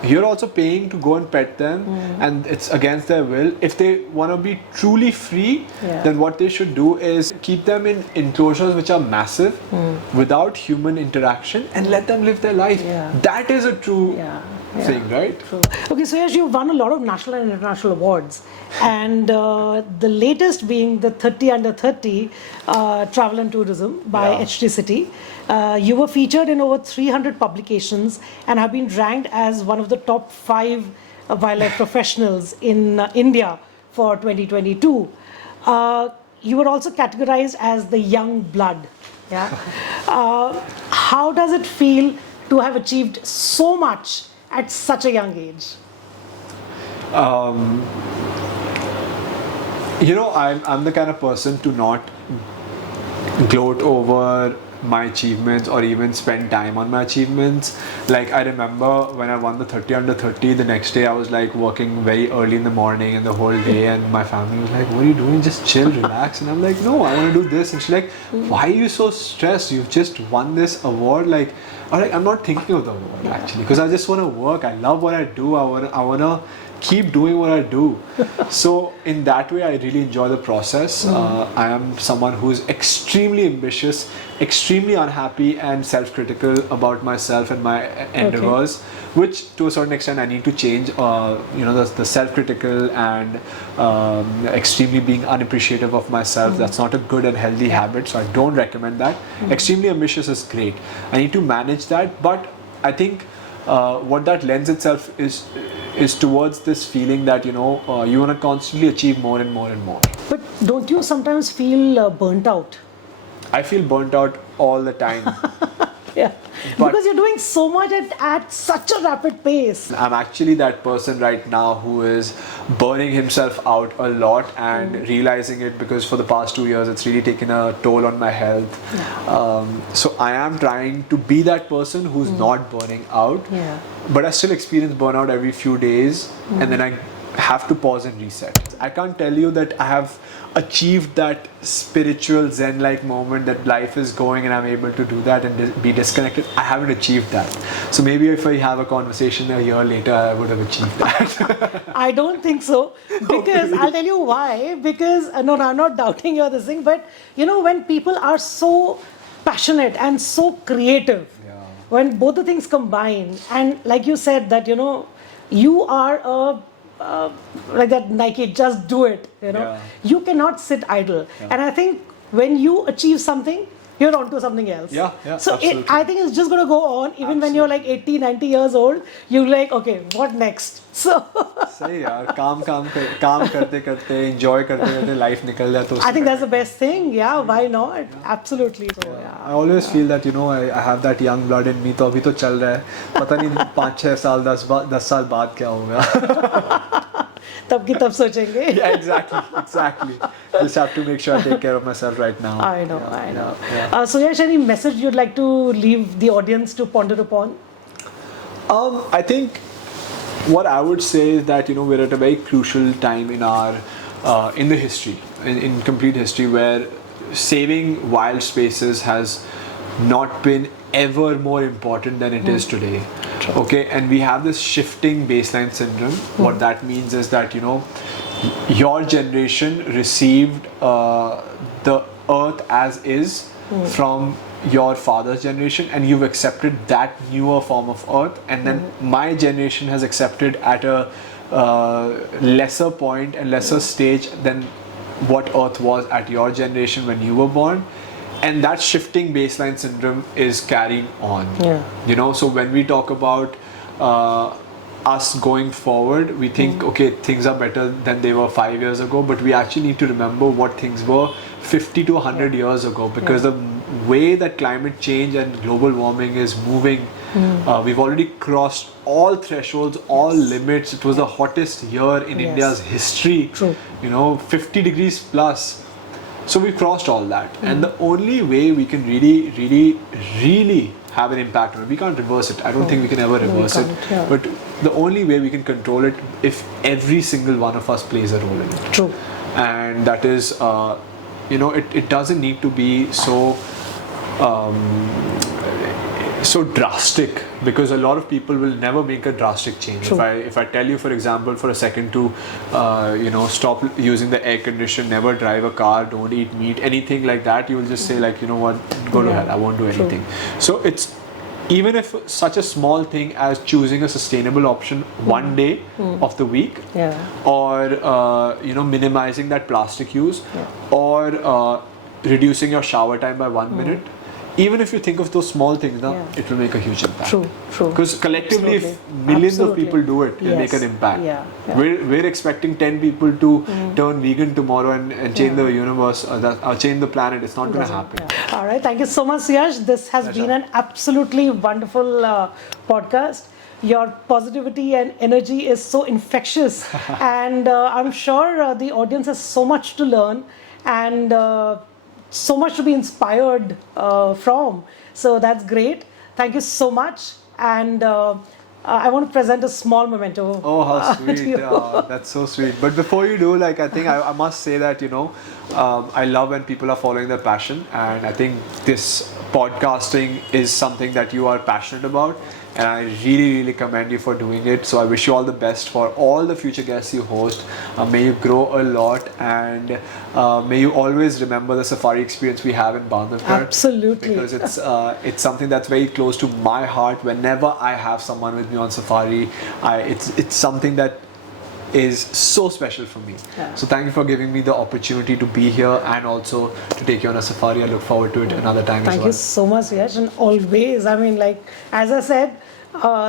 You're also paying to go and pet them, and it's against their will. If they want to be truly free, Yeah. then what they should do is keep them in enclosures which are massive, without human interaction, and let them live their life. Yeah. That is a true Yeah. thing, right? Okay, so yes, you've won a lot of national and international awards, and the latest being the 30 under 30 travel and tourism by Yeah. HT City. You were featured in over 300 publications and have been ranked as one of the top 5 wildlife professionals in India for 2022. You were also categorized as the young blood. Yeah. How does it feel to have achieved so much at such a young age? I'm the kind of person to not gloat over my achievements or even spend time on my achievements. Like I remember when I won the 30 under 30, the next day I was like working very early in the morning and the whole day, and my family was like, what are you doing? Just chill, relax. And I'm like, no, I want to do this. And she's like, why are you so stressed? You've just won this award. Like, I'm not thinking of the award actually, because I just want to work. I love what I do. I want to keep doing what I do. So in that way, I really enjoy the process. I am someone who is extremely ambitious, extremely unhappy and self-critical about myself and my endeavors, which to a certain extent I need to change. The self-critical and extremely being unappreciative of myself, that's not a good and healthy habit, so I don't recommend that. Extremely ambitious is great. I need to manage that, but I think what that lends itself is towards this feeling that you want to constantly achieve more and more and more. But don't you sometimes feel burnt out? I feel burnt out all the time. Yeah, because you're doing so much at such a rapid pace. I'm actually that person right now who is burning himself out a lot and realizing it, because for the past 2 years it's really taken a toll on my health. So I am trying to be that person who's not burning out, but I still experience burnout every few days, and then I have to pause and reset. I can't tell you that I have achieved that spiritual zen-like moment that life is going and I'm able to do that and be disconnected. I haven't achieved that. So maybe if I have a conversation a year later, I would have achieved that. I don't think so, because I'll tell you why. Because no, I'm not doubting your this thing, but when people are so passionate and so creative, when both the things combine, and like you said that you are like that Nike, just do it. You cannot sit idle. And I think when you achieve something, you're onto something else. So I think it's just going to go on even when you're like 80, 90 years old. You're like, okay, what next? So सही यार, काम करते enjoy करते life निकल जाए तो I think that's the best thing. Yeah, why not? Absolutely. So I always feel that I have that young blood in me. तो अभी तो चल रहा है, पता नहीं 5-6 साल 10 साल बाद क्या होगा. तब की तब सोचेंगे. Yeah, exactly. Just have to make sure I take care of myself right now. I know. Suyash, any message you'd like to leave the audience to ponder upon? I think what I would say is that we're at a very crucial time in our in the history, in complete history, where saving wild spaces has not been ever more important than it is today. Okay, and we have this shifting baseline syndrome. What that means is that your generation received the earth as is from your father's generation, and you've accepted that newer form of earth, and then my generation has accepted at a lesser point and lesser stage than what earth was at your generation when you were born. And that shifting baseline syndrome is carrying on. So when we talk about us going forward, we think, okay, things are better than they were 5 years ago, but we actually need to remember what things were 50 to 100 years ago, because the way that climate change and global warming is moving, we've already crossed all thresholds, all limits. It was the hottest year in India's history. 50 degrees plus. So we crossed all that, and the only way we can really have an impact on it, we can't reverse it. I don't think we can ever reverse it. But the only way we can control it if every single one of us plays a role in it. And that is, it doesn't need to be so drastic, because a lot of people will never make a drastic change. If I tell you, for example, for a second to stop using the air conditioner, never drive a car, don't eat meat, anything like that, you will just say like, what, go to hell, I won't do anything. So it's, even if such a small thing as choosing a sustainable option one day of the week, or minimizing that plastic use, or reducing your shower time by 1 minute, even if you think of those small things, it will make a huge impact. True. Because collectively, if millions of people do it, it'll make an impact. We're expecting 10 people to turn vegan tomorrow and change the universe, change the planet. It's not going to happen. All right. Thank you so much, Suyash. This has been an absolutely wonderful podcast. Your positivity and energy is so infectious, and I'm sure the audience has so much to learn. And so much to be inspired from. So that's great. Thank you so much. And I want to present a small memento. Oh, how to sweet! you. That's so sweet. But before you do, like, I think I must say that I love when people are following their passion, and I think this podcasting is something that you are passionate about, and I really, really commend you for doing it. So I wish you all the best for all the future guests you host. May you grow a lot, and may you always remember the safari experience we have in Bandhavgarh. Absolutely. Because it's something that's very close to my heart. Whenever I have someone with me on safari, it's something that is so special for me. Yeah. So thank you for giving me the opportunity to be here and also to take you on a safari. I look forward to it another time Thank as well. you so much, Suyash, and always. I mean, like as I said,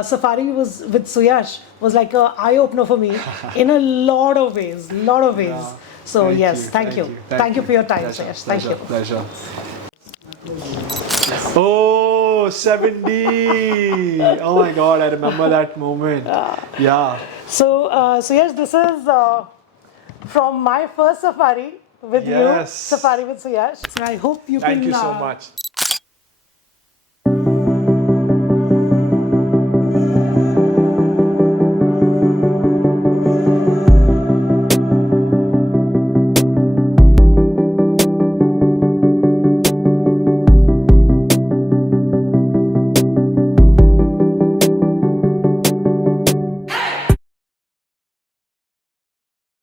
safari was with Suyash was like a eye opener for me in a lot of ways, Yeah. So yes, thank you for your time, Pleasure, Suyash. Thank you. Pleasure. Oh, 7D! Oh my God, I remember that moment. Yeah. So Suyash, this is from my first safari with you, Yes. safari with Suyash. So I hope you Thank can. you so much.